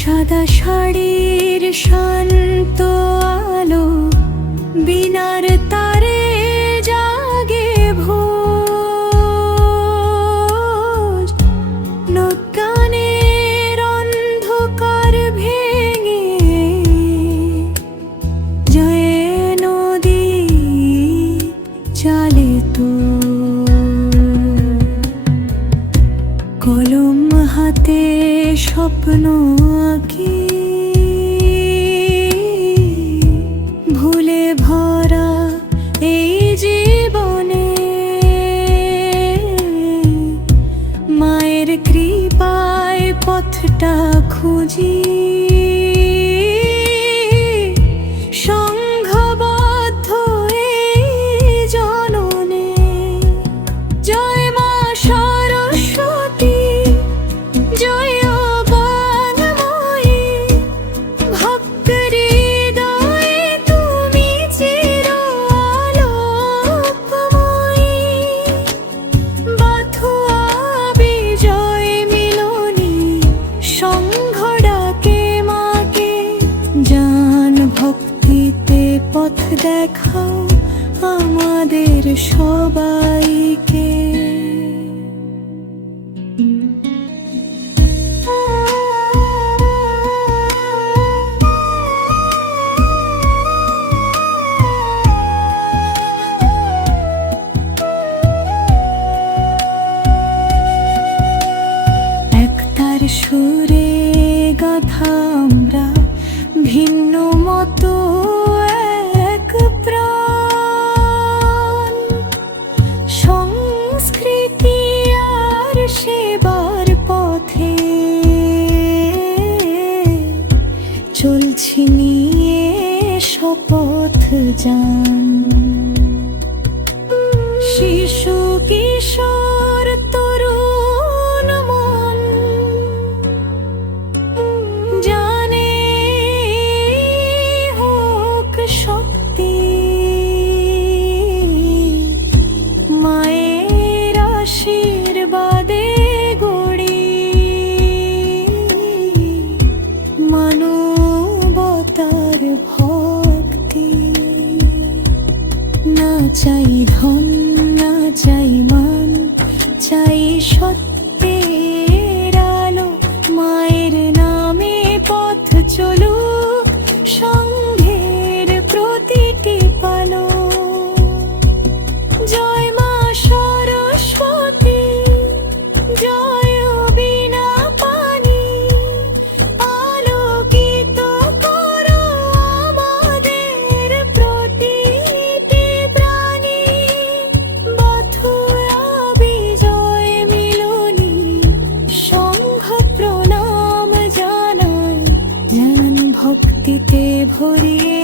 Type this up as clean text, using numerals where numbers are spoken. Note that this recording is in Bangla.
সাদা শাড়ির শান্ত আলো বিনার তারে জাগে ভোর, নজ্ঞানের অন্ধকার ভেঙে যায় নদী চালে তো কলম হাতে স্বপ্ন আঁকি, ভুলে ভরা এই জীবনে মায়ের কৃপায় পথটা খুঁজি। সংঘবদ্ধ এই জননে জয় মা সরস্বতী, জয় পথ দেখাও আমাদের সবাইকে। একতার সুরে গাথা আমরা ভিন্ন মতো সংস্কৃতি আর সেবার পথে চলছি নিয়ে শপথ জান। শিশু কিশোর তরুণ মন জানে হোক শক্তি, মায়ের আশীর্বাদে গড়ি মানবতার ভক্তি। না চাই ধন, না চাই মান, চাই সত্যের আলো। মায়ের নামে পথ চলুক সংঘের প্রতিটি পালো। জয় মা সরস্বতী, জয় বীণা পানি, আলোকিত করো আমাদের প্রতিটি প্রাণী। বাথুরা বিজয় মিলনী সংঘ প্রণাম জানাই, জানান ভক্তিতে ভরিয়ে